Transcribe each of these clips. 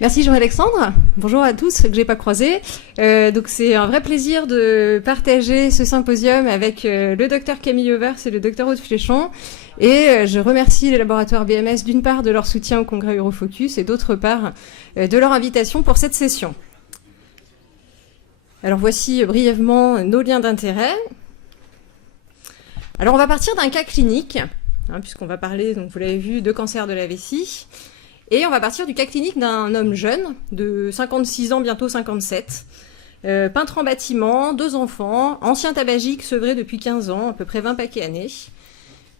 Merci Jean-Alexandre. Bonjour à tous que j'ai pas croisés. Donc c'est un vrai plaisir de partager ce symposium avec le docteur Camille Evers et le docteur Aude Fléchon. Et je remercie les laboratoires BMS d'une part de leur soutien au congrès Eurofocus et d'autre part de leur invitation pour cette session. Alors voici brièvement nos liens d'intérêt. Alors on va partir d'un cas clinique, puisqu'on va parler, donc vous l'avez vu, de cancer de la vessie. Et on va partir du cas clinique d'un homme jeune, de 56 ans, bientôt 57, peintre en bâtiment, 2 enfants, ancien tabagique, sevré depuis 15 ans, à peu près 20 paquets années.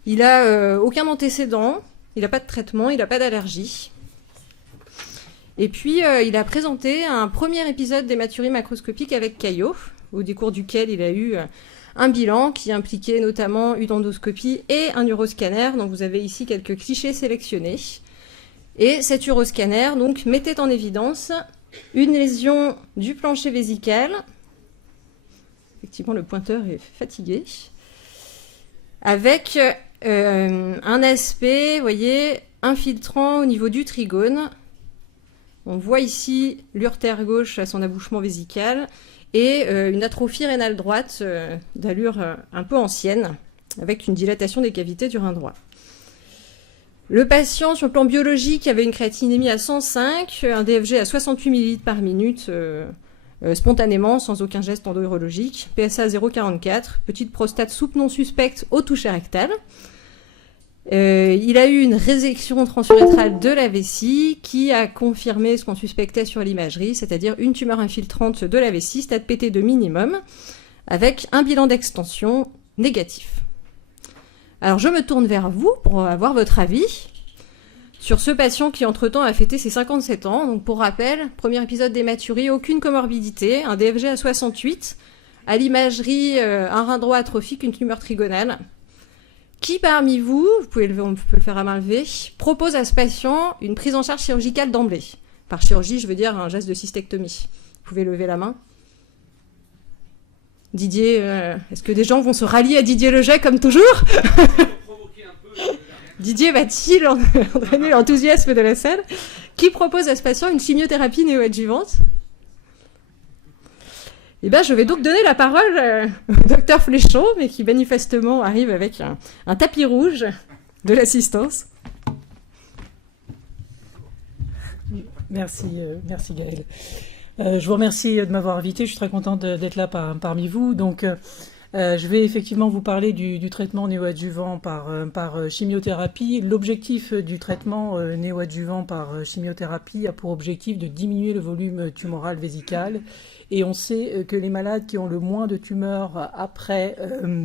Il n'a aucun antécédent, il n'a pas de traitement, il n'a pas d'allergie. Et puis, il a présenté un premier épisode d'hématurie macroscopique avec Caillot, au décours duquel il a eu un bilan qui impliquait notamment une endoscopie et un uroscanner, dont vous avez ici quelques clichés sélectionnés. Et cet uroscanner donc, mettait en évidence une lésion du plancher vésical. Effectivement, le pointeur est fatigué. Avec un aspect, vous voyez, infiltrant au niveau du trigone. On voit ici l'urtère gauche à son abouchement vésical et une atrophie rénale droite d'allure un peu ancienne, avec une dilatation des cavités du rein droit. Le patient, sur le plan biologique, avait une créatinémie à 105, un DFG à 68 ml par minute, spontanément, sans aucun geste endourologique, PSA 0,44, petite prostate souple non suspecte au toucher rectal. Il a eu une résection transurétrale de la vessie qui a confirmé ce qu'on suspectait sur l'imagerie, c'est-à-dire une tumeur infiltrante de la vessie, stade PT2 minimum, avec un bilan d'extension négatif. Alors je me tourne vers vous pour avoir votre avis sur ce patient qui entre-temps a fêté ses 57 ans. Donc pour rappel, premier épisode d'hématurie, aucune comorbidité, un DFG à 68, à l'imagerie un rein droit atrophique, une tumeur trigonale. Qui parmi vous, on peut le faire à main levée, propose à ce patient une prise en charge chirurgicale d'emblée? Par chirurgie, je veux dire un geste de cystectomie. Vous pouvez lever la main. Didier, est-ce que des gens vont se rallier à Didier Leget comme toujours? Didier va-t-il entraîner l'enthousiasme de la salle? Qui propose à ce patient une chimiothérapie néoadjuvante? Eh bien, je vais donc donner la parole au docteur Fléchon, mais qui manifestement arrive avec un tapis rouge de l'assistance. Merci Gaëlle. Je vous remercie de m'avoir invité. Je suis très contente d'être là parmi vous. Donc, je vais effectivement vous parler du traitement néoadjuvant par chimiothérapie. L'objectif du traitement néoadjuvant par chimiothérapie a pour objectif de diminuer le volume tumoral vésical. Et on sait que les malades qui ont le moins de tumeurs après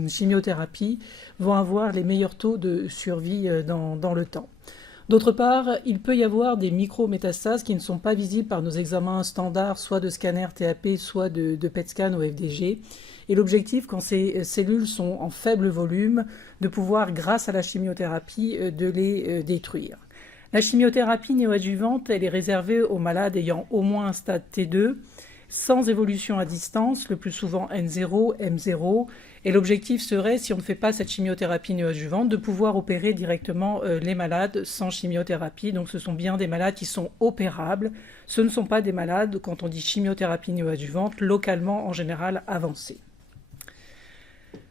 chimiothérapie vont avoir les meilleurs taux de survie dans le temps. D'autre part, il peut y avoir des micro-métastases qui ne sont pas visibles par nos examens standards, soit de scanner TAP, soit de PET scan ou FDG. Et l'objectif, quand ces cellules sont en faible volume, de pouvoir, grâce à la chimiothérapie, de les détruire. La chimiothérapie néoadjuvante, elle est réservée aux malades ayant au moins un stade T2, sans évolution à distance, le plus souvent N0, M0. Et l'objectif serait, si on ne fait pas cette chimiothérapie néoadjuvante, de pouvoir opérer directement les malades sans chimiothérapie. Donc ce sont bien des malades qui sont opérables. Ce ne sont pas des malades, quand on dit chimiothérapie néoadjuvante, localement en général avancée.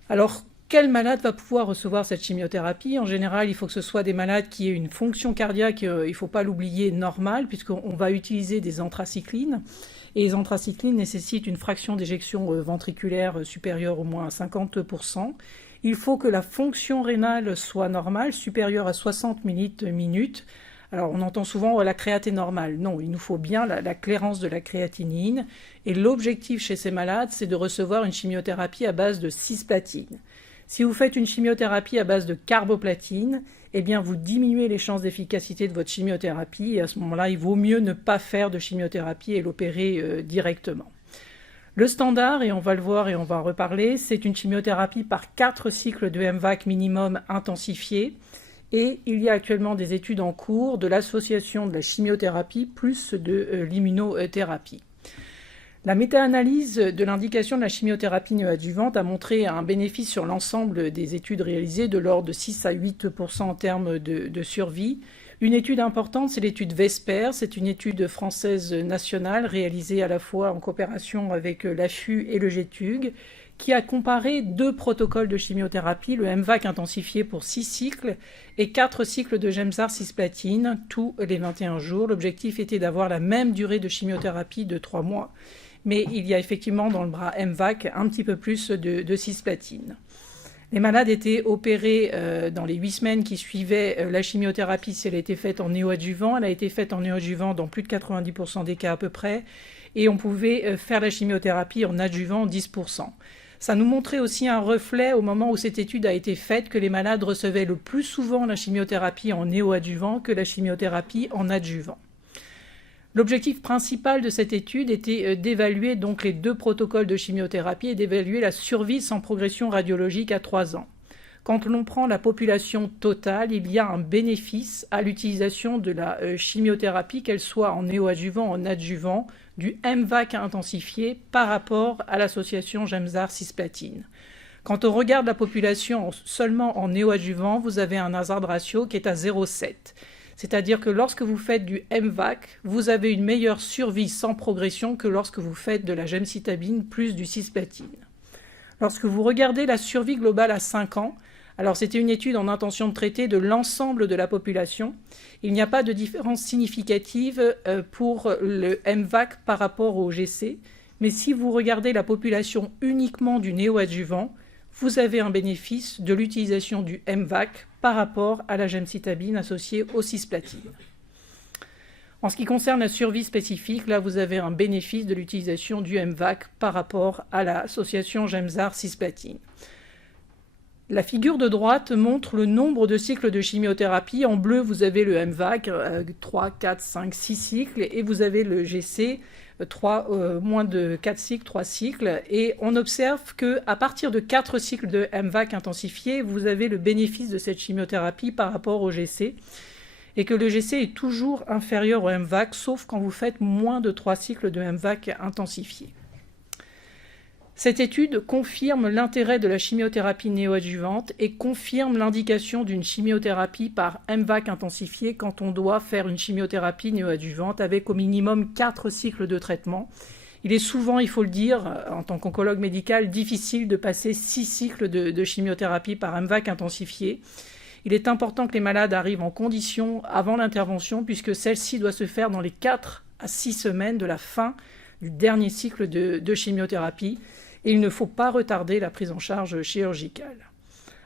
Alors, quel malade va pouvoir recevoir cette chimiothérapie? En général, il faut que ce soit des malades qui aient une fonction cardiaque, il ne faut pas l'oublier, normale, puisqu'on va utiliser des anthracyclines. Et les anthracyclines nécessitent une fraction d'éjection ventriculaire supérieure au moins à 50%. Il faut que la fonction rénale soit normale, supérieure à 60 millilitres/minute. Alors on entend souvent la créate est normale. Non, il nous faut bien la clairance de la créatinine. Et l'objectif chez ces malades, c'est de recevoir une chimiothérapie à base de cisplatine. Si vous faites une chimiothérapie à base de carboplatine, eh bien vous diminuez les chances d'efficacité de votre chimiothérapie. Et à ce moment-là, il vaut mieux ne pas faire de chimiothérapie et l'opérer directement. Le standard, et on va le voir et on va en reparler, c'est une chimiothérapie par 4 cycles de MVAC minimum intensifiés. Et il y a actuellement des études en cours de l'association de la chimiothérapie plus de l'immunothérapie. La méta-analyse de l'indication de la chimiothérapie néoadjuvante a montré un bénéfice sur l'ensemble des études réalisées de l'ordre de 6 à 8% en termes de survie, Une étude importante, c'est l'étude VESPER. C'est une étude française nationale réalisée à la fois en coopération avec l'AFU et le GETUG, qui a comparé 2 protocoles de chimiothérapie, le MVAC intensifié pour 6 cycles et 4 cycles de Gemzar cisplatine, tous les 21 jours. L'objectif était d'avoir la même durée de chimiothérapie de 3 mois, mais il y a effectivement dans le bras MVAC un petit peu plus de cisplatine. Les malades étaient opérés dans les 8 semaines qui suivaient la chimiothérapie si elle a été faite en néoadjuvant. Elle a été faite en néoadjuvant dans plus de 90% des cas à peu près, et on pouvait faire la chimiothérapie en adjuvant 10%. Ça nous montrait aussi un reflet au moment où cette étude a été faite que les malades recevaient le plus souvent la chimiothérapie en néoadjuvant que la chimiothérapie en adjuvant. L'objectif principal de cette étude était d'évaluer donc les 2 protocoles de chimiothérapie et d'évaluer la survie sans progression radiologique à 3 ans. Quand l'on prend la population totale, il y a un bénéfice à l'utilisation de la chimiothérapie, qu'elle soit en néoadjuvant ou en adjuvant, du MVAC intensifié par rapport à l'association Gemzar-cisplatine. Quand on regarde la population seulement en néoadjuvant, vous avez un hazard ratio qui est à 0,7. C'est-à-dire que lorsque vous faites du MVAC, vous avez une meilleure survie sans progression que lorsque vous faites de la gemcitabine plus du cisplatine. Lorsque vous regardez la survie globale à 5 ans, alors c'était une étude en intention de traiter de l'ensemble de la population. Il n'y a pas de différence significative pour le MVAC par rapport au GC, mais si vous regardez la population uniquement du néoadjuvant, vous avez un bénéfice de l'utilisation du MVAC par rapport à la gemcitabine associée au cisplatine. En ce qui concerne la survie spécifique, là vous avez un bénéfice de l'utilisation du MVAC par rapport à l'association Gemzar-cisplatine. La figure de droite montre le nombre de cycles de chimiothérapie. En bleu, vous avez le MVAC, 3, 4, 5, 6 cycles, et vous avez le GC, moins de 4 cycles, 3 cycles. Et on observe qu'à partir de 4 cycles de MVAC intensifiés, vous avez le bénéfice de cette chimiothérapie par rapport au GC, et que le GC est toujours inférieur au MVAC, sauf quand vous faites moins de 3 cycles de MVAC intensifiés. Cette étude confirme l'intérêt de la chimiothérapie néoadjuvante et confirme l'indication d'une chimiothérapie par MVAC intensifié quand on doit faire une chimiothérapie néoadjuvante avec au minimum 4 cycles de traitement. Il est souvent, il faut le dire, en tant qu'oncologue médical, difficile de passer 6 cycles de chimiothérapie par MVAC intensifié. Il est important que les malades arrivent en condition avant l'intervention puisque celle-ci doit se faire dans les 4 à 6 semaines de la fin du dernier cycle de chimiothérapie. Et il ne faut pas retarder la prise en charge chirurgicale.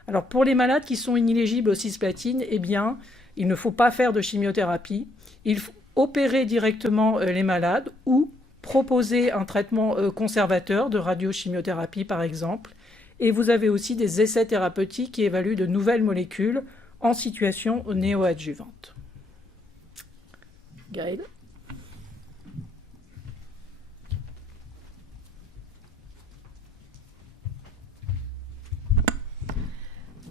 Alors pour les malades qui sont inéligibles aux cisplatines, eh bien, il ne faut pas faire de chimiothérapie. Il faut opérer directement les malades ou proposer un traitement conservateur de radiochimiothérapie par exemple. Et vous avez aussi des essais thérapeutiques qui évaluent de nouvelles molécules en situation néoadjuvante. Gaëlle ?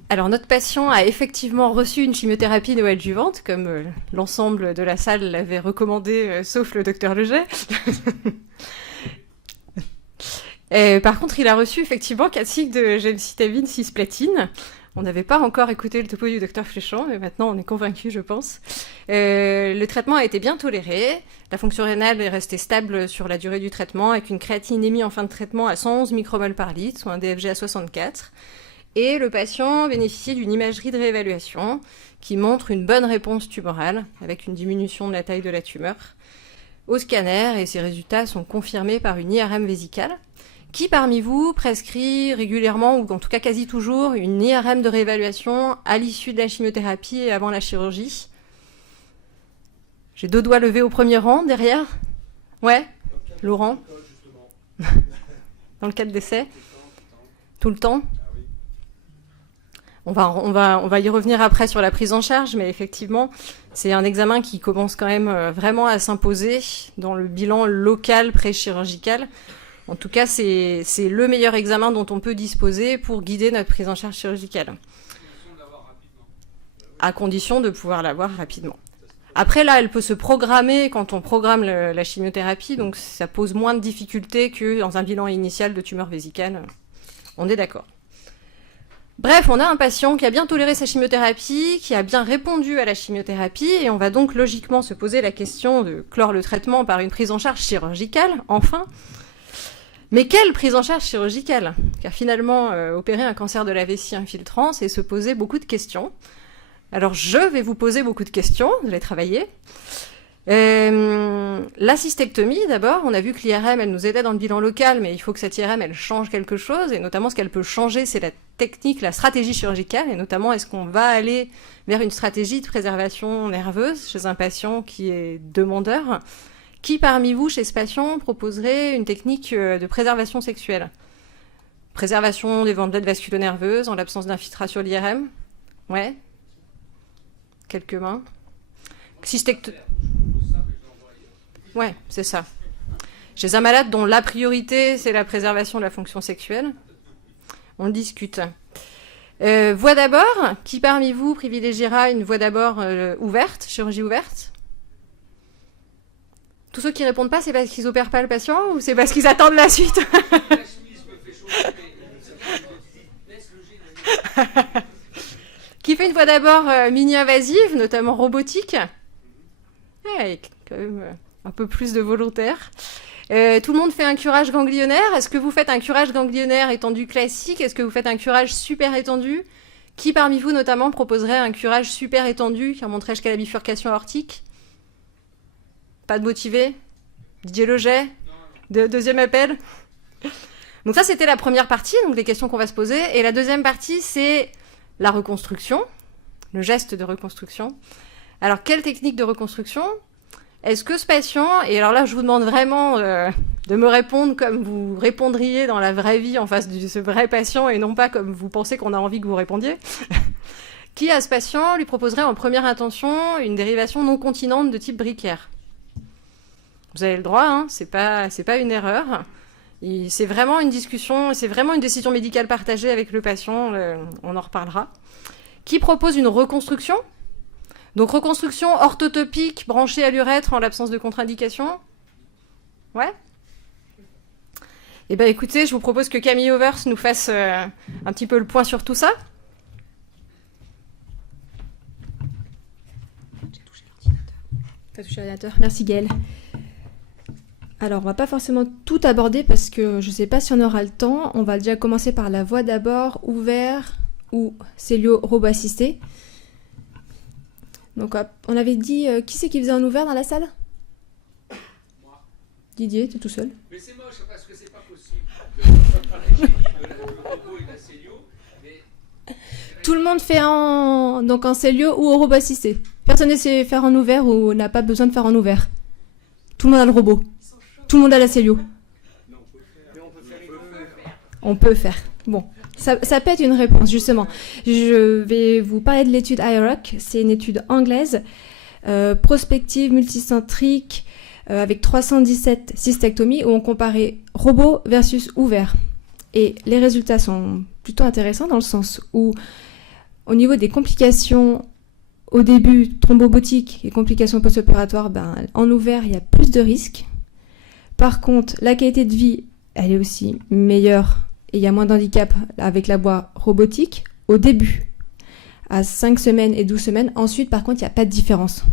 Alors, notre patient a effectivement reçu une chimiothérapie néoadjuvante, comme l'ensemble de la salle l'avait recommandé, sauf le docteur Leget. Par contre, il a reçu effectivement 4 cycles de gemcitabine cisplatine. On n'avait pas encore écouté le topo du docteur Fléchant, mais maintenant on est convaincu, je pense. Le traitement a été bien toléré. La fonction rénale est restée stable sur la durée du traitement, avec une créatinémie en fin de traitement à 111 micromoles par litre, soit un DFG à 64. Et le patient bénéficie d'une imagerie de réévaluation qui montre une bonne réponse tumorale, avec une diminution de la taille de la tumeur au scanner, et ces résultats sont confirmés par une IRM vésicale. Qui parmi vous prescrit régulièrement, ou en tout cas quasi toujours, une IRM de réévaluation à l'issue de la chimiothérapie et avant la chirurgie? J'ai 2 doigts levés au premier rang, derrière. Ouais, Laurent. Dans le cadre d'essai. Tout le temps. On va y revenir après sur la prise en charge, mais effectivement, c'est un examen qui commence quand même vraiment à s'imposer dans le bilan local pré-chirurgical. En tout cas, c'est le meilleur examen dont on peut disposer pour guider notre prise en charge chirurgicale. À condition de pouvoir l'avoir rapidement. Après, là, elle peut se programmer quand on programme la chimiothérapie, donc ça pose moins de difficultés que dans un bilan initial de tumeur vésicale. On est d'accord. Bref, on a un patient qui a bien toléré sa chimiothérapie, qui a bien répondu à la chimiothérapie, et on va donc logiquement se poser la question de clore le traitement par une prise en charge chirurgicale, enfin. Mais quelle prise en charge chirurgicale? Car finalement, opérer un cancer de la vessie infiltrant, c'est se poser beaucoup de questions. Alors je vais vous poser beaucoup de questions, vous allez travailler. La cystectomie, d'abord, on a vu que l'IRM, elle nous aidait dans le bilan local, mais il faut que cette IRM, elle change quelque chose, et notamment ce qu'elle peut changer, c'est la technique, la stratégie chirurgicale, et notamment est-ce qu'on va aller vers une stratégie de préservation nerveuse chez un patient qui est demandeur. Qui parmi vous, chez ce patient, proposerait une technique de préservation sexuelle? Préservation des bandelettes vasculo-nerveuses en l'absence d'infiltration de l'IRM? Ouais. Quelques mains. Ouais, c'est ça. Chez un malade dont la priorité, c'est la préservation de la fonction sexuelle, on le discute. Voie d'abord, qui parmi vous privilégiera une voie d'abord ouverte, chirurgie ouverte? Tous ceux qui répondent pas, c'est parce qu'ils opèrent pas le patient ou c'est parce qu'ils attendent la suite? Qui fait une voie d'abord mini-invasive, notamment robotique? Avec quand même un peu plus de volontaires. Tout le monde fait un curage ganglionnaire. Est-ce que vous faites un curage ganglionnaire étendu classique? Est-ce que vous faites un curage super étendu? Qui parmi vous notamment proposerait un curage super étendu qui remonterait jusqu'à la bifurcation aortique? Pas de motivé? Didier Leget? Deuxième appel? Donc ça, c'était la première partie, donc les questions qu'on va se poser. Et la deuxième partie, c'est la reconstruction, le geste de reconstruction. Alors, quelle technique de reconstruction? Est-ce que ce patient, et alors là, je vous demande vraiment de me répondre comme vous répondriez dans la vraie vie en face de ce vrai patient et non pas comme vous pensez qu'on a envie que vous répondiez. Qui, à ce patient, lui proposerait en première intention une dérivation non continente de type Bricaire? Vous avez le droit, hein, c'est pas une erreur. C'est vraiment une discussion, c'est vraiment une décision médicale partagée avec le patient, on en reparlera. Qui propose une reconstruction? Donc reconstruction orthotopique branchée à l'urètre en l'absence de contre-indication? Ouais? Eh bien écoutez, je vous propose que Camille Overs nous fasse un petit peu le point sur tout ça. T'as touché l'ordinateur. Merci Gaëlle. Alors, on va pas forcément tout aborder parce que je sais pas si on aura le temps. On va déjà commencer par la voie d'abord, ouvert ou cellio robot assisté. Donc, on avait dit, qui c'est qui faisait un ouvert dans la salle? Moi. Didier, t'es tout seul. Mais c'est moche parce que c'est pas possible de parler le robot et la cellio. Mais... Tout le monde fait donc en cellio ou au robot assisté. Personne ne sait faire en ouvert ou n'a pas besoin de faire en ouvert. Tout le monde a le robot. Tout le monde a la cellio. On peut faire. Bon, ça peut être une réponse, justement. Je vais vous parler de l'étude IROC. C'est une étude anglaise, prospective, multicentrique, avec 317 cystectomies, où on comparait robot versus ouvert. Et les résultats sont plutôt intéressants dans le sens où, au niveau des complications, au début, thrombobotiques et complications post-opératoires, en ouvert, il y a plus de risques. Par contre, la qualité de vie, elle est aussi meilleure et il y a moins d'handicap avec la voie robotique au début, à 5 semaines et 12 semaines. Ensuite, par contre, il n'y a pas de différence.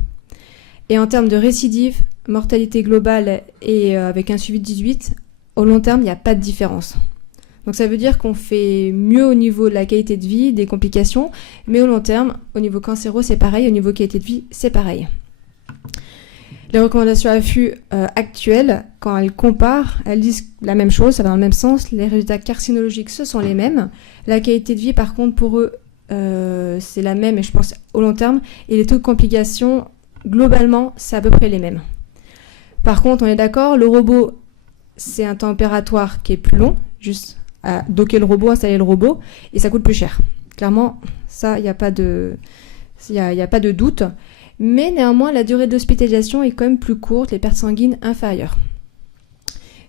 Et en termes de récidive, mortalité globale et avec un suivi de 18, au long terme, il n'y a pas de différence. Donc ça veut dire qu'on fait mieux au niveau de la qualité de vie, des complications, mais au long terme, au niveau cancéro, c'est pareil, au niveau qualité de vie, c'est pareil. Les recommandations AFU actuelles, quand elles comparent, elles disent la même chose, ça va dans le même sens. Les résultats carcinologiques, ce sont les mêmes. La qualité de vie, par contre, pour eux, c'est la même, et je pense au long terme. Et les taux de complications, globalement, c'est à peu près les mêmes. Par contre, on est d'accord, le robot, c'est un temps opératoire qui est plus long, juste à docker le robot, installer le robot, et ça coûte plus cher. Clairement, ça, il n'y a pas de doute. Mais néanmoins, la durée d'hospitalisation est quand même plus courte, les pertes sanguines inférieures.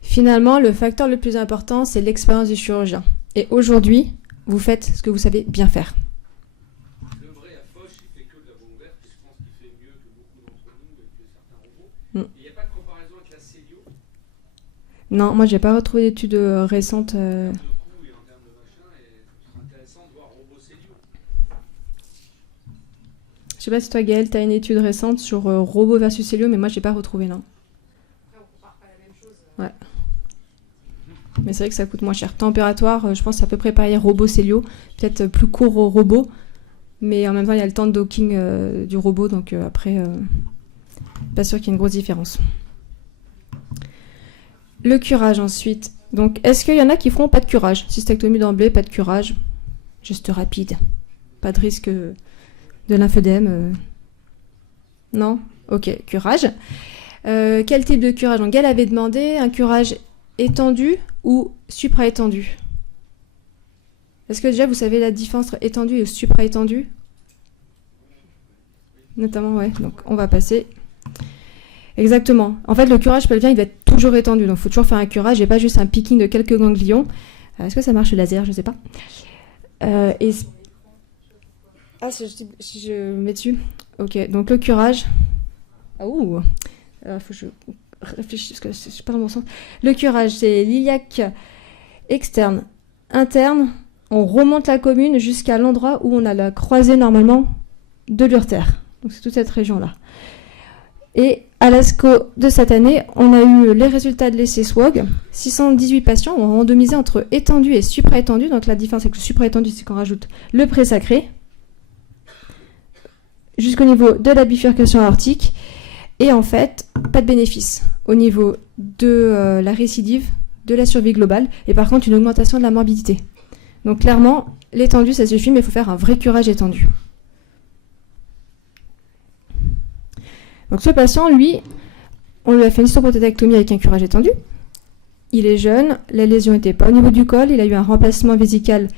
Finalement, le facteur le plus important, c'est l'expérience du chirurgien. Et aujourd'hui, vous faites ce que vous savez bien faire. Le vrai à Foch, il fait que de la voie ouverte, et je pense qu'il fait mieux que beaucoup d'entre nous et que certains robots. Il n'y a pas de comparaison avec la cellio? Non, moi, j'ai pas retrouvé d'études récentes. En termes de coût et en termes de machin, et ce serait intéressant de voir robot Je sais pas si toi, Gaëlle, tu as une étude récente sur robot versus Célio, mais moi, je n'ai pas retrouvé là. Ouais. Mais c'est vrai que ça coûte moins cher. Températoire, je pense que c'est à peu près pareil, robot Célio, peut-être plus court au robot, mais en même temps, il y a le temps de docking du robot, donc après, pas sûr qu'il y ait une grosse différence. Le curage ensuite. Donc, est-ce qu'il y en a qui feront pas de curage? Cystectomie d'emblée, pas de curage. Juste rapide. Pas de risque de lymphœdème. Non? Ok, curage. Quel type de curage? Donc, elle avait demandé un curage étendu ou supra-étendu. Est-ce que déjà vous savez la différence entre étendu et supra-étendu? Notamment, ouais. Donc, on va passer. Exactement. En fait, le curage pelvien, il doit être toujours étendu. Donc, il faut toujours faire un curage et pas juste un picking de quelques ganglions. Est-ce que ça marche le laser? Je ne sais pas. Ah, je mets dessus. Ok, donc le curage. Ah, ouh. Alors, il faut que je réfléchisse parce que je ne suis pas dans mon sens. Le curage, c'est l'iliaque externe, interne. On remonte la commune jusqu'à l'endroit où on a la croisée normalement de l'urtère. Donc, c'est toute cette région-là. Et à l'ASCO de cette année, on a eu les résultats de l'essai SWOG. 618 patients ont randomisé entre étendu et supra-étendu. Donc la différence avec le supra-étendu, c'est qu'on rajoute le pré-sacré jusqu'au niveau de la bifurcation aortique. Et en fait, pas de bénéfice au niveau de la récidive, de la survie globale. Et par contre, une augmentation de la morbidité. Donc clairement, l'étendu, ça suffit, mais il faut faire un vrai curage étendu. Donc ce patient, lui, on lui a fait une hystoprotétectomie avec un curage étendu. Il est jeune, la lésion n'était pas au niveau du col, il a eu un remplacement vésical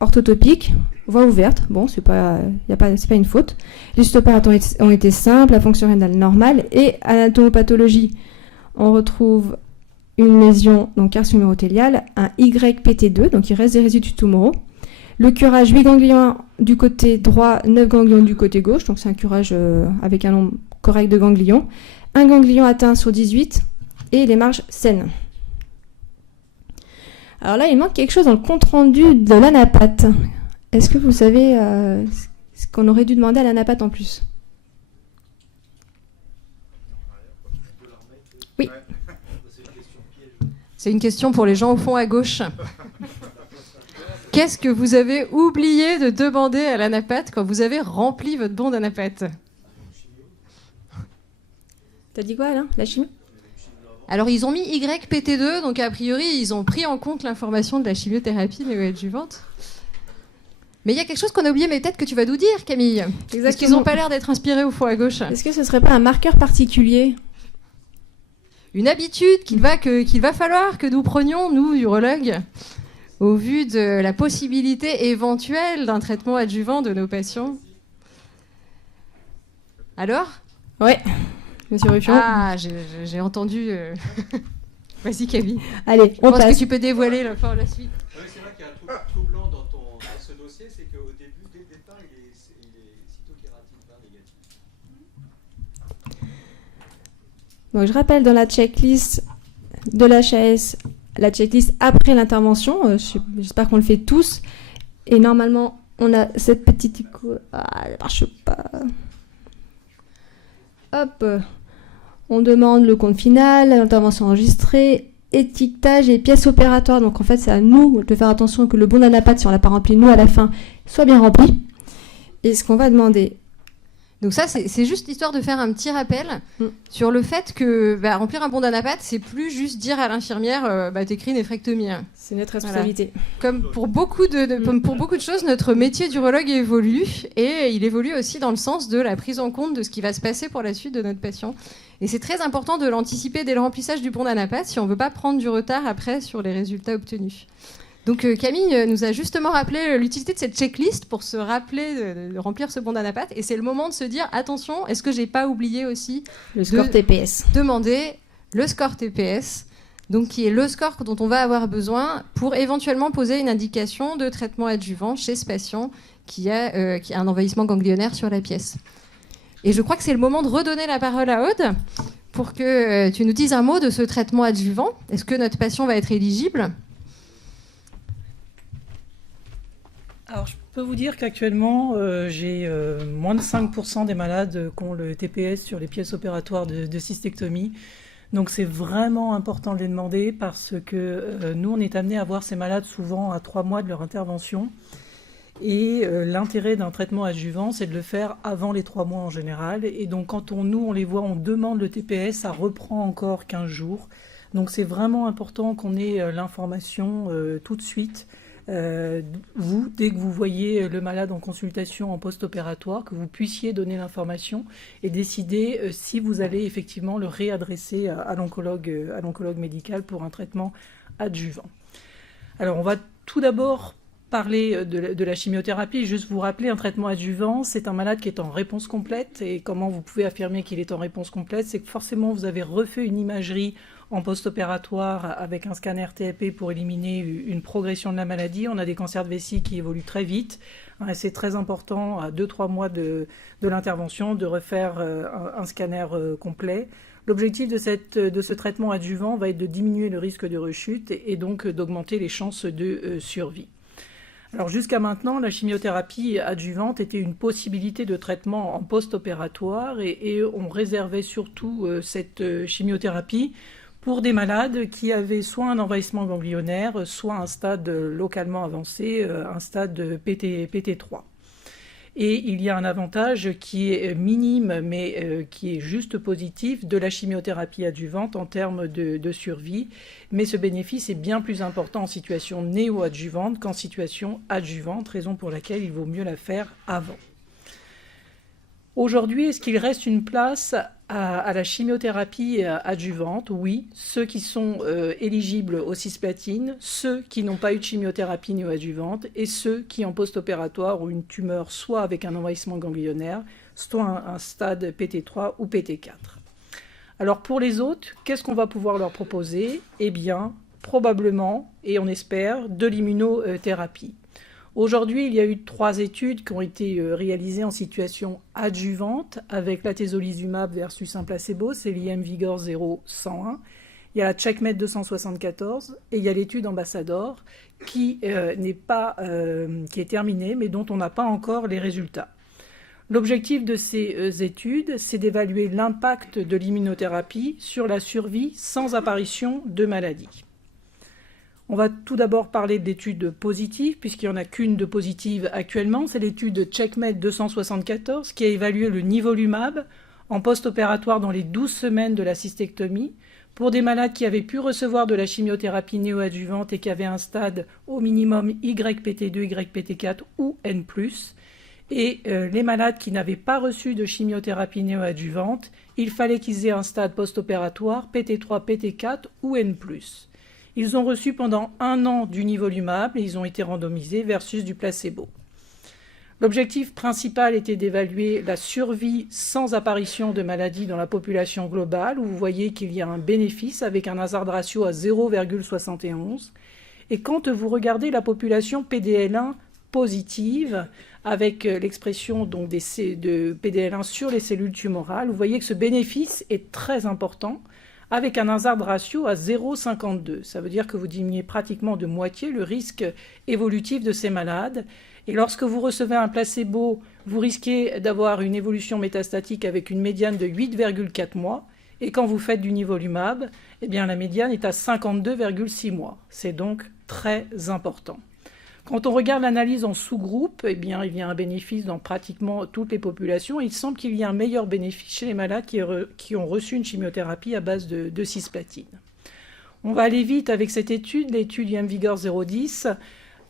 orthotopique, voie ouverte. Bon, c'est pas une faute. Les opérateurs ont été simples, la fonction rénale normale, et à l'anatomopathologie, on retrouve une lésion, donc carcinome urothélial, un YPT2, donc il reste des résidus tumoraux. Le curage 8 ganglions du côté droit, 9 ganglions du côté gauche, donc c'est un curage avec un nombre correct de ganglions. Un ganglion atteint sur 18 et les marges saines. Alors là, il manque quelque chose dans le compte-rendu de l'anapathe. Est-ce que vous savez ce qu'on aurait dû demander à l'anapathe en plus? Oui. C'est une question pour les gens au fond à gauche. Qu'est-ce que vous avez oublié de demander à l'anapathe quand vous avez rempli votre bon d'anapathe? T'as dit quoi, Alain? La chimie? Alors, ils ont mis YPT2, donc a priori, ils ont pris en compte l'information de la chimiothérapie néoadjuvante. Mais il y a quelque chose qu'on a oublié, mais peut-être que tu vas nous dire, Camille. Exactement. Parce qu'ils n'ont pas l'air d'être inspirés au fond à gauche. Est-ce que ce serait pas un marqueur particulier? Une habitude qu'il va falloir que nous prenions, nous, urologues, au vu de la possibilité éventuelle d'un traitement adjuvant de nos patients. Alors? Ouais. Monsieur Ruffion. Ah, j'ai entendu. Vas-y, Camille. Allez, on passe. Est-ce que tu peux dévoiler la suite? Oui, c'est vrai qu'il y a un truc troublant dans ce dossier, c'est qu'au début, dès le départ, il est cytokératine 20 négatif. Donc, je rappelle dans la checklist de l'HAS, la checklist après l'intervention. J'espère qu'on le fait tous. Et normalement, on a cette petite icône. Ah, elle marche pas. Hop. On demande le compte final, l'intervention enregistrée, étiquetage et pièces opératoires. Donc en fait, c'est à nous de faire attention que le bon anapathe, si on l'a pas rempli, nous à la fin, soit bien rempli. Et ce qu'on va demander. Donc ça, c'est juste histoire de faire un petit rappel sur le fait que remplir un bon d'anapathe, c'est plus juste dire à l'infirmière t'écris néphrectomie. C'est notre responsabilité. Voilà. Comme pour beaucoup de choses, notre métier d'urologue évolue et il évolue aussi dans le sens de la prise en compte de ce qui va se passer pour la suite de notre patient. Et c'est très important de l'anticiper dès le remplissage du bon d'anapathe si on ne veut pas prendre du retard après sur les résultats obtenus. Donc Camille nous a justement rappelé l'utilité de cette checklist pour se rappeler de remplir ce bon d'anapathe. Et c'est le moment de se dire, attention, est-ce que j'ai pas oublié aussi le score TPS. Demander le score TPS, donc qui est le score dont on va avoir besoin pour éventuellement poser une indication de traitement adjuvant chez ce patient qui a un envahissement ganglionnaire sur la pièce. Et je crois que c'est le moment de redonner la parole à Aude pour que tu nous dises un mot de ce traitement adjuvant. Est-ce que notre patient va être éligible ? Alors, je peux vous dire qu'actuellement, j'ai moins de 5% des malades qui ont le TPS sur les pièces opératoires de cystectomie. Donc, c'est vraiment important de les demander parce que nous, on est amené à voir ces malades souvent à 3 mois de leur intervention. Et l'intérêt d'un traitement adjuvant, c'est de le faire avant les 3 mois en général. Et donc, quand on les voit, on demande le TPS, ça reprend encore 15 jours. Donc, c'est vraiment important qu'on ait l'information tout de suite. Vous, dès que vous voyez le malade en consultation en post-opératoire, que vous puissiez donner l'information et décider si vous allez effectivement le réadresser à l'oncologue médical pour un traitement adjuvant. Alors, on va tout d'abord parler de la chimiothérapie. Juste vous rappeler, un traitement adjuvant, c'est un malade qui est en réponse complète. Et comment vous pouvez affirmer qu'il est en réponse complète? C'est que forcément, vous avez refait une imagerie en post-opératoire avec un scanner TAP pour éliminer une progression de la maladie. On a des cancers de vessie qui évoluent très vite. C'est très important, à 2-3 mois de l'intervention, de refaire un scanner complet. L'objectif de ce traitement adjuvant va être de diminuer le risque de rechute et donc d'augmenter les chances de survie. Alors jusqu'à maintenant, la chimiothérapie adjuvante était une possibilité de traitement en post-opératoire et on réservait surtout cette chimiothérapie pour des malades qui avaient soit un envahissement ganglionnaire, soit un stade localement avancé, un stade PT3. Et il y a un avantage qui est minime, mais qui est juste positif de la chimiothérapie adjuvante en termes de survie. Mais ce bénéfice est bien plus important en situation néo-adjuvante qu'en situation adjuvante, raison pour laquelle il vaut mieux la faire avant. Aujourd'hui, est-ce qu'il reste une place à la chimiothérapie adjuvante? Oui, ceux qui sont éligibles aux cisplatines, ceux qui n'ont pas eu de chimiothérapie néoadjuvante et ceux qui en post-opératoire ont une tumeur soit avec un envahissement ganglionnaire, soit un stade PT3 ou PT4. Alors pour les autres, qu'est-ce qu'on va pouvoir leur proposer? Eh bien, probablement, et on espère, de l'immunothérapie. Aujourd'hui, il y a eu 3 études qui ont été réalisées en situation adjuvante avec l'atezolizumab versus un placebo, c'est l'IM-Vigor 0-101. Il y a la CheckMate 274 et il y a l'étude Ambassador qui est terminée mais dont on n'a pas encore les résultats. L'objectif de ces études, c'est d'évaluer l'impact de l'immunothérapie sur la survie sans apparition de maladie. On va tout d'abord parler d'études positives, puisqu'il n'y en a qu'une de positive actuellement. C'est l'étude CheckMate 274 qui a évalué le nivolumab en post-opératoire dans les 12 semaines de la cystectomie pour des malades qui avaient pu recevoir de la chimiothérapie néoadjuvante et qui avaient un stade au minimum YPT2, YPT4 ou N+. Et les malades qui n'avaient pas reçu de chimiothérapie néoadjuvante, il fallait qu'ils aient un stade post-opératoire PT3, PT4 ou N+. Ils ont reçu pendant 1 an du nivolumab et ils ont été randomisés versus du placebo. L'objectif principal était d'évaluer la survie sans apparition de maladie dans la population globale, où vous voyez qu'il y a un bénéfice avec un hazard ratio à 0,71. Et quand vous regardez la population PDL1 positive, avec l'expression donc de PDL1 sur les cellules tumorales, vous voyez que ce bénéfice est très important, avec un hazard ratio à 0,52. Ça veut dire que vous diminuez pratiquement de moitié le risque évolutif de ces malades. Et lorsque vous recevez un placebo, vous risquez d'avoir une évolution métastatique avec une médiane de 8,4 mois. Et quand vous faites du nivolumab, eh bien, la médiane est à 52,6 mois. C'est donc très important. Quand on regarde l'analyse en sous-groupe, eh bien, il y a un bénéfice dans pratiquement toutes les populations. Il semble qu'il y ait un meilleur bénéfice chez les malades qui ont reçu une chimiothérapie à base de cisplatine. On va aller vite avec cette étude, l'étude IM-Vigor 010,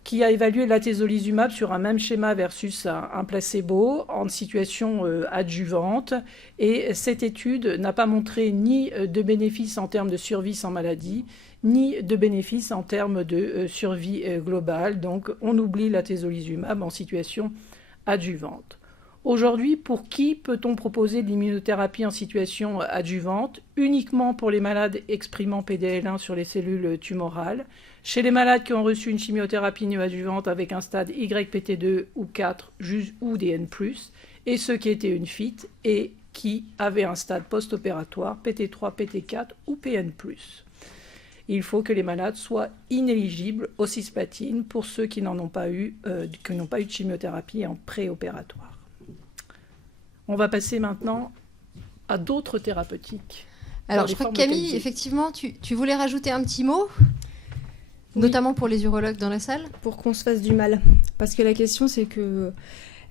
qui a évalué l'atezolizumab sur un même schéma versus un placebo en situation adjuvante. Et cette étude n'a pas montré ni de bénéfice en termes de survie sans maladie, ni de bénéfice en termes de survie globale. Donc on oublie l'atezolizumab en situation adjuvante. Aujourd'hui, pour qui peut-on proposer de l'immunothérapie en situation adjuvante? Uniquement pour les malades exprimant PDL1 sur les cellules tumorales, chez les malades qui ont reçu une chimiothérapie néoadjuvante avec un stade YPT2 ou 4 ou des N+, et ceux qui étaient UNFIT et qui avaient un stade post-opératoire PT3, PT4 ou PN+. il faut que les malades soient inéligibles aux cisplatines pour ceux qui n'ont pas eu de chimiothérapie en préopératoire. On va passer maintenant à d'autres thérapeutiques. Alors, je crois que Camille, effectivement, tu voulais rajouter un petit mot, notamment pour les urologues dans la salle. Pour qu'on se fasse du mal. Parce que la question, c'est que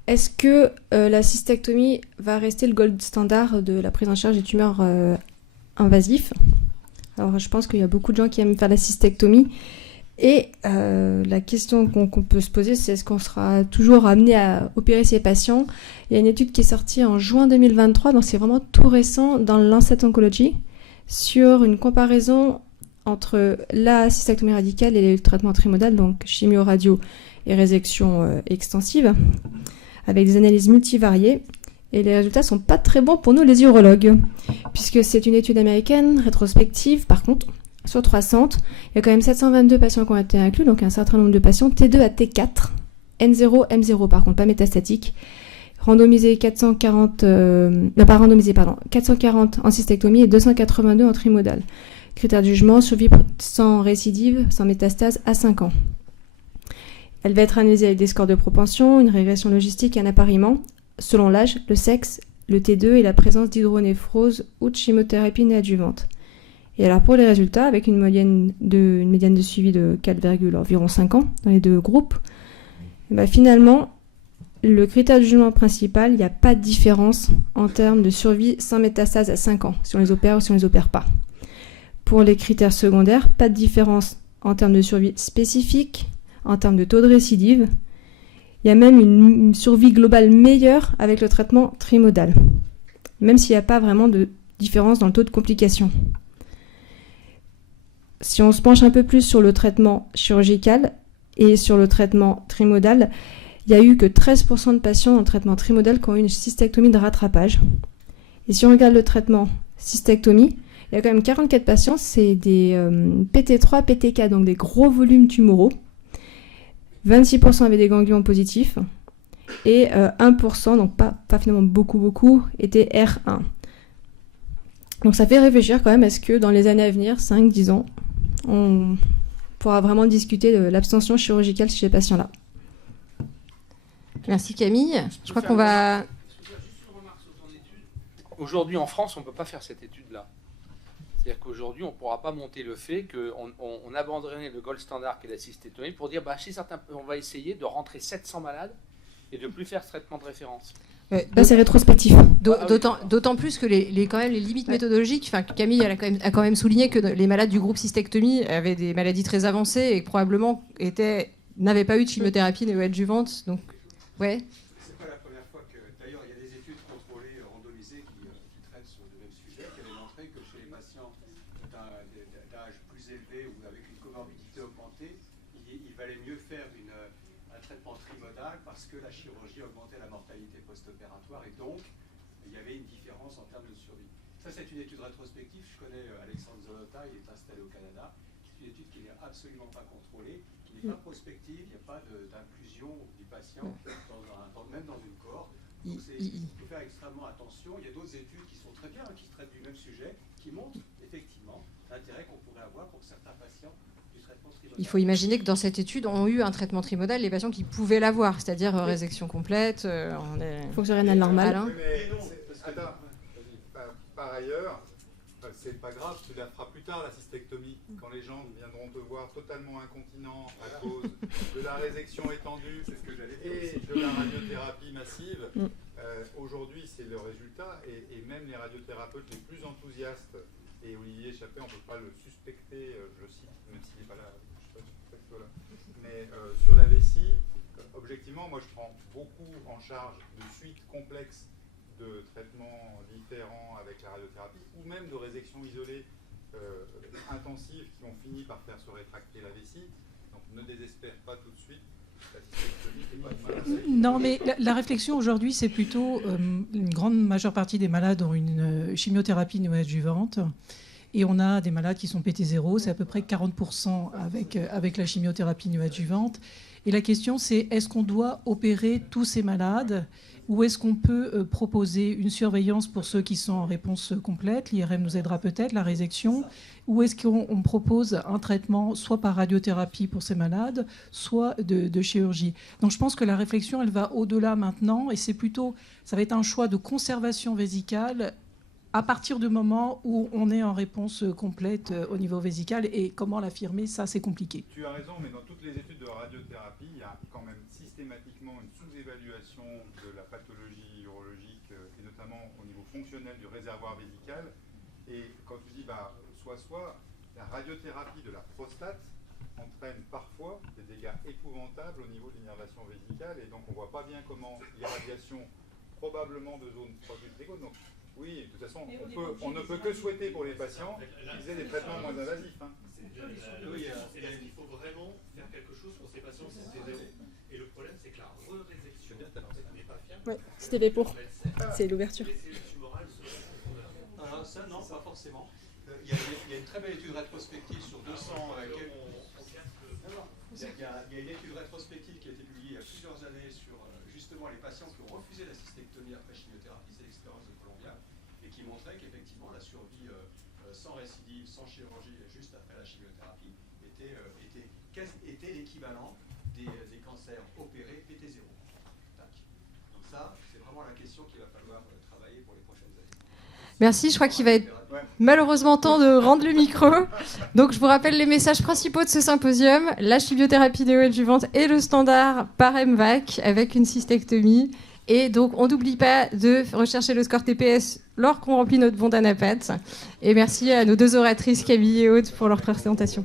est-ce que la cystectomie va rester le gold standard de la prise en charge des tumeurs invasives? Alors, je pense qu'il y a beaucoup de gens qui aiment faire la cystectomie. Et la question qu'on peut se poser, c'est est-ce qu'on sera toujours amené à opérer ces patients? Il y a une étude qui est sortie en juin 2023, donc c'est vraiment tout récent, dans le Lancet Oncology, sur une comparaison entre la cystectomie radicale et le traitement trimodal, donc chimio, radio et résection extensive, avec des analyses multivariées. Et les résultats sont pas très bons pour nous, les urologues, puisque c'est une étude américaine, rétrospective, par contre, sur 300, il y a quand même 722 patients qui ont été inclus, donc un certain nombre de patients, T2 à T4, N0, M0 par contre, pas métastatique, randomisé 440 en cystectomie et 282 en trimodal. Critère de jugement, survie sans récidive, sans métastase à 5 ans. Elle va être analysée avec des scores de propension, une régression logistique et un appariement, selon l'âge, le sexe, le T2 et la présence d'hydronéphrose ou de chimiothérapie néadjuvante. Et alors pour les résultats, avec une médiane de suivi de 4, environ 5 ans dans les deux groupes, finalement, le critère de jugement principal, il n'y a pas de différence en termes de survie sans métastase à 5 ans, si on les opère ou si on ne les opère pas. Pour les critères secondaires, pas de différence en termes de survie spécifique, en termes de taux de récidive. Il y a même une survie globale meilleure avec le traitement trimodal, même s'il n'y a pas vraiment de différence dans le taux de complications. Si on se penche un peu plus sur le traitement chirurgical et sur le traitement trimodal, il n'y a eu que 13% de patients dans le traitement trimodal qui ont eu une cystectomie de rattrapage. Et si on regarde le traitement cystectomie, il y a quand même 44 patients, c'est des PT3, PTK, donc des gros volumes tumoraux. 26% avaient des ganglions positifs et 1%, donc pas finalement beaucoup, étaient R1. Donc ça fait réfléchir quand même, est-ce que dans les années à venir, 5-10 ans, on pourra vraiment discuter de l'abstention chirurgicale chez ces patients-là. Merci Camille. Je crois qu'on va... Aujourd'hui en France, on ne peut pas faire cette étude-là. C'est-à-dire qu'aujourd'hui, on ne pourra pas monter le fait qu'on abandonnait le gold standard qui est la cystectomie pour dire chez certains, on va essayer de rentrer 700 malades et de ne plus faire ce traitement de référence. Là, c'est rétrospectif. D'autant plus que les limites méthodologiques, Camille a quand même souligné que les malades du groupe cystectomie avaient des maladies très avancées et probablement n'avaient pas eu de chimiothérapie néoadjuvante. Donc, ouais. C'est pas la première fois que, d'ailleurs, il y a des études contrôlées, randomisées qui traitent sur le même sujet, qui avaient montré que chez les patients d'âge plus élevé ou avec une comorbidité augmentée, il valait mieux faire un traitement trimodal parce que la chirurgie augmentait la mortalité post-opératoire et donc il y avait une différence en termes de survie. Ça, c'est une étude rétrospective. Je connais Alexandre Zolota, il est installé au Canada. C'est une étude qui n'est absolument pas contrôlée, qui n'est pas prospective, il n'y a pas d'inclusion du patient même dans une cohorte. Donc il faut faire extrêmement attention. Il y a d'autres études qui sont très bien, qui traitent du même sujet, qui montrent effectivement l'intérêt qu'on pourrait avoir pour certains patients du traitement trimodal. Il faut imaginer que dans cette étude, on a eu un traitement trimodal les patients qui pouvaient l'avoir, c'est-à-dire résection complète, fonction rénale normale. Par ailleurs, c'est pas grave, tu la feras plus tard la cystectomie, quand les gens viendront te voir totalement incontinent à cause de la résection étendue et de la radiothérapie massive. Aujourd'hui, c'est le résultat, et même les radiothérapeutes les plus enthousiastes, et Olivier Chappé, on ne peut pas le suspecter, je le cite, même s'il n'est pas là, mais sur la vessie, objectivement, moi je prends beaucoup en charge de suites complexes de traitements différents avec la radiothérapie, ou même de résections isolées intensives qui ont fini par faire se rétracter la vessie. Donc ne désespère pas tout de suite. Non, mais la réflexion aujourd'hui, c'est plutôt une grande majeure partie des malades ont une chimiothérapie néoadjuvante. Et on a des malades qui sont PT0, c'est à peu près 40% avec la chimiothérapie néoadjuvante. Et la question, c'est est-ce qu'on doit opérer tous ces malades ou est-ce qu'on peut proposer une surveillance pour ceux qui sont en réponse complète, l'IRM nous aidera peut-être, la résection, ou est-ce qu'on propose un traitement soit par radiothérapie pour ces malades, soit de chirurgie. Donc je pense que la réflexion, elle va au-delà maintenant, et c'est plutôt, ça va être un choix de conservation vésicale à partir du moment où on est en réponse complète au niveau vésical, et comment l'affirmer, ça c'est compliqué. Tu as raison, mais dans toutes les études de radiothérapie, il y a quand même systématiquement une sous-évaluation de la pathologie urologique, et notamment au niveau fonctionnel du réservoir vésical. Et quand tu dis soit, la radiothérapie de la prostate entraîne parfois des dégâts épouvantables au niveau de l'innervation vésicale, et donc on ne voit pas bien comment l'irradiation probablement de zones proches du trigone. Donc oui, de toute façon, on ne peut que souhaiter pour les patients qu'ils aient des traitements moins invasifs. Hein. Oui, il faut vraiment faire quelque chose pour ces patients CT0. Et le problème, c'est que la résection n'est pas fiable. Oui, c'était fait pour. C'est l'ouverture. Ça, non, pas forcément. Il y a une très belle étude rétrospective sur 200 quelques... Il y a une étude rétrospective qui a été publiée il y a plusieurs années sur justement les patients qui ont refusé la cystectomie après chimiothérapie, c'est l'expérience de Columbia, et qui montrait qu'effectivement la survie sans récidive, sans chirurgie, juste après la chimiothérapie, était l'équivalent des cancers opérés PT0. Donc ça, c'est vraiment la question qu'il va falloir travailler pour les prochaines années. Merci, je crois qu'il va être malheureusement temps de rendre le micro. Donc je vous rappelle les messages principaux de ce symposium: la chimiothérapie néoadjuvante et le standard par MVAC avec une cystectomie. Et donc on n'oublie pas de rechercher le score TPS lorsqu'on remplit notre bon d'anapath. Et merci à nos deux oratrices Camille et Aude pour leur présentation.